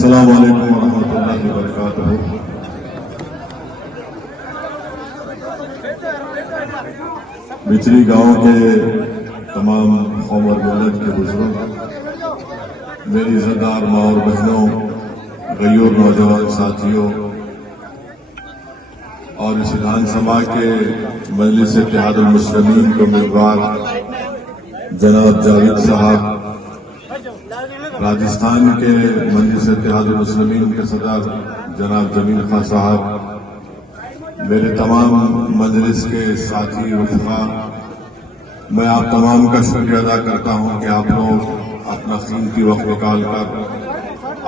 السلام علیکم ورحمۃ اللہ وبرکاتہ۔ بچڑی گاؤں کے تمام قوم اور ملت کے بزرگ، میری عزتدار ماں اور بہنوں، غیور نوجوان ساتھیوں اور اس ویدھان سبھا کے مجلس اتحاد المسلمین کے امیدوار جناب جاوید صاحب، راجستھان کے مجلس اتحاد المسلمین کے صدر جناب جمیل خان صاحب، میرے تمام مجلس کے ساتھی رفقا، میں آپ تمام کا شکریہ ادا کرتا ہوں کہ آپ لوگ اپنا قیمتی وقت نکال کر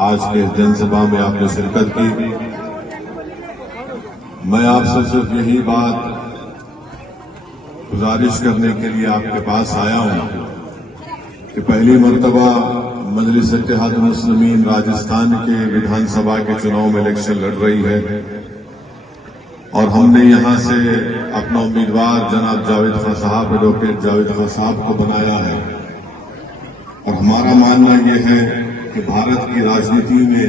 آج کے جن سبھا میں آپ نے شرکت کی۔ میں آپ سے صرف یہی بات گزارش کرنے کے لیے آپ کے پاس آیا ہوں کہ پہلی مرتبہ مجلس اتحاد المسلمین راجستھان کے ویدھان سبھا کے چناؤ میں الیکشن لڑ رہی ہے، اور ہم نے یہاں سے اپنا امیدوار جناب جاوید خان صاحب، ایڈوکیٹ جاوید خان صاحب کو بنایا ہے، اور ہمارا ماننا یہ ہے کہ بھارت کی راجنیتی میں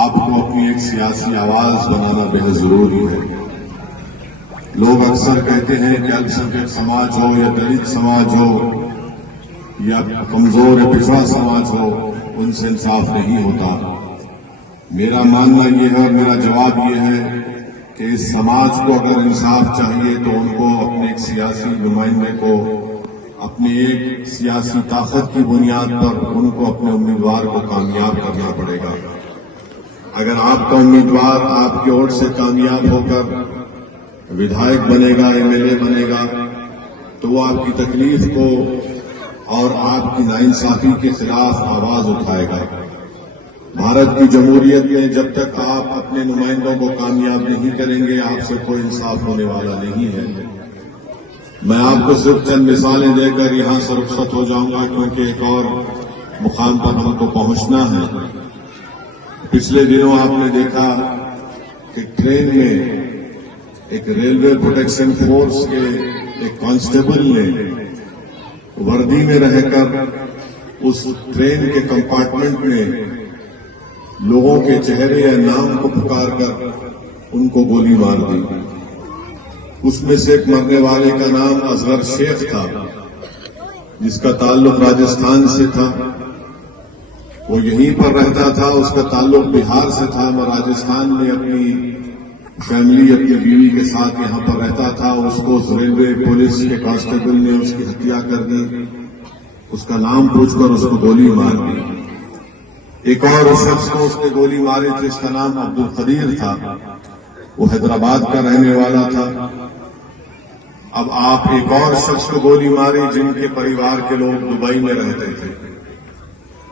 آپ کو اپنی ایک سیاسی آواز بنانا بہت ضروری ہے۔ لوگ اکثر کہتے ہیں کہ الپسنکھیک سماج ہو یا دلت سماج ہو یا کمزور یا پچھڑا سماج ہو، ان سے انصاف نہیں ہوتا۔ میرا ماننا یہ ہے اور میرا جواب یہ ہے کہ اس سماج کو اگر انصاف چاہیے تو ان کو اپنے ایک سیاسی نمائندے کو اپنی ایک سیاسی طاقت کی بنیاد پر ان کو اپنے امیدوار کو کامیاب کرنا پڑے گا۔ اگر آپ کا امیدوار آپ کے ووٹ سے کامیاب ہو کر ودھائک بنے گا، ایم ایل اے بنے گا، تو وہ آپ کی تکلیف کو اور آپ کی ناانصافی کے خلاف آواز اٹھائے گا۔ بھارت کی جمہوریت میں جب تک آپ اپنے نمائندوں کو کامیاب نہیں کریں گے، آپ سے کوئی انصاف ہونے والا نہیں ہے۔ میں آپ کو صرف چند مثالیں دے کر یہاں سے رخصت ہو جاؤں گا، کیونکہ ایک اور مقام پر ہم کو پہنچنا ہے۔ پچھلے دنوں آپ نے دیکھا کہ ٹرین میں ایک ریلوے پروٹیکشن فورس کے ایک کانسٹیبل نے وردی میں رہ کر اس ٹرین کے کمپارٹمنٹ میں لوگوں کے چہرے یا نام کو پکار کر ان کو گولی مار دی۔ اس میں سے ایک مرنے والے کا نام اصغر شیخ تھا، جس کا تعلق راجستھان سے تھا، وہ یہیں پر رہتا تھا، اس کا تعلق بہار سے تھا، وہ راجستھان میں اپنی فیملی، اپنی بیوی کے ساتھ یہاں پر رہتا تھا۔ اس کو ریلوے پولیس کے کانسٹیبل نے اس کی ہتیا کر دی، اس کا نام پوچھ کر اس کو گولی مار دی۔ ایک اور شخص کو اس نے گولی ماری تھی، اس کا نام عبدالقدیر تھا، وہ حیدرآباد کا رہنے والا تھا۔ اب آپ ایک اور شخص کو گولی ماری جن کے پریوار کے لوگ دبئی میں رہتے تھے۔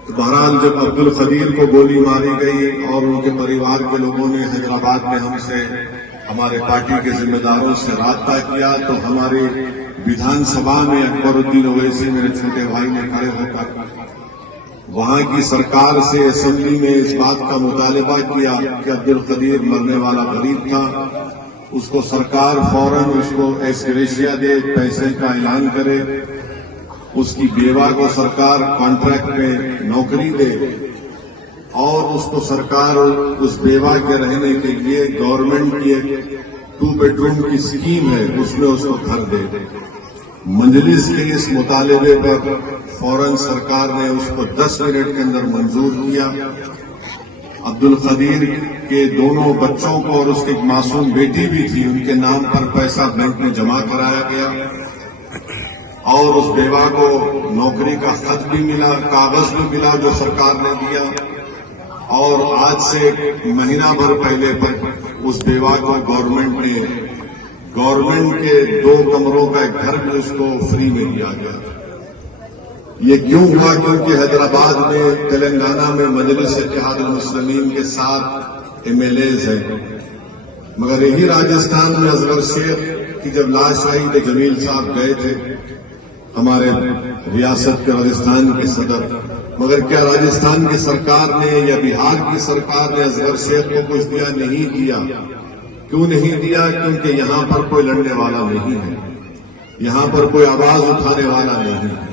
تو بہرحال جب عبدالقدیر کو گولی ماری گئی اور ان کے پریوار کے لوگوں نے حیدرآباد میں ہم سے، ہمارے پارٹی کے ذمہ داروں سے رابطہ کیا، تو ہمارے ویدھان سبھا میں اکبر الدین اویسی، میرے چھوٹے بھائی نے کھڑے ہو کر وہاں کی سرکار سے اسمبلی میں اس بات کا مطالبہ کیا کہ عبدالقدیر مرنے والا غریب تھا، اس کو سرکار فوراً اس کو ایکس گریشیا دے، پیسے کا اعلان کرے، اس کی بیوہ کو سرکار کانٹریکٹ میں نوکری دے، اور اس کو سرکار اس بیوہ کے رہنے کے لیے گورنمنٹ کی ایک 2 بیڈ روم کی اسکیم ہے، اس میں اس کو گھر دے۔ مجلس کے اس مطالبے پر فوراً سرکار نے اس کو 10 منٹ کے اندر منظور کیا۔ عبدالقدیر کے دونوں بچوں کو اور اس کی ایک معصوم بیٹی بھی تھی، ان کے نام پر پیسہ بینک میں جمع کرایا گیا، اور اس بیوہ کو نوکری کا خط بھی ملا، کاغذ بھی ملا جو سرکار نے دیا، اور آج سے مہینہ بھر پہلے پر اس بیوہ کو گورنمنٹ کے 2 کمروں کا ایک گھر بھی اس کو فری میں دیا گیا۔ یہ کیوں ہوا؟ کیونکہ حیدرآباد میں، تلنگانہ میں مجلس اتحاد المسلمین کے 7 ایم ایل ایز ہیں، مگر یہی راجستھان میں اصغر شیخ کی جب لاش آئی تو جمیل صاحب گئے تھے، ہمارے ریاست کے راجستھان کے صدر، مگر کیا راجستھان کی سرکار نے یا بہار کی سرکار نے اصغر شیخ کو کچھ دیا؟ نہیں دیا۔ کیوں نہیں دیا؟ کیونکہ یہاں پر کوئی لڑنے والا نہیں ہے، یہاں پر کوئی آواز اٹھانے والا نہیں ہے۔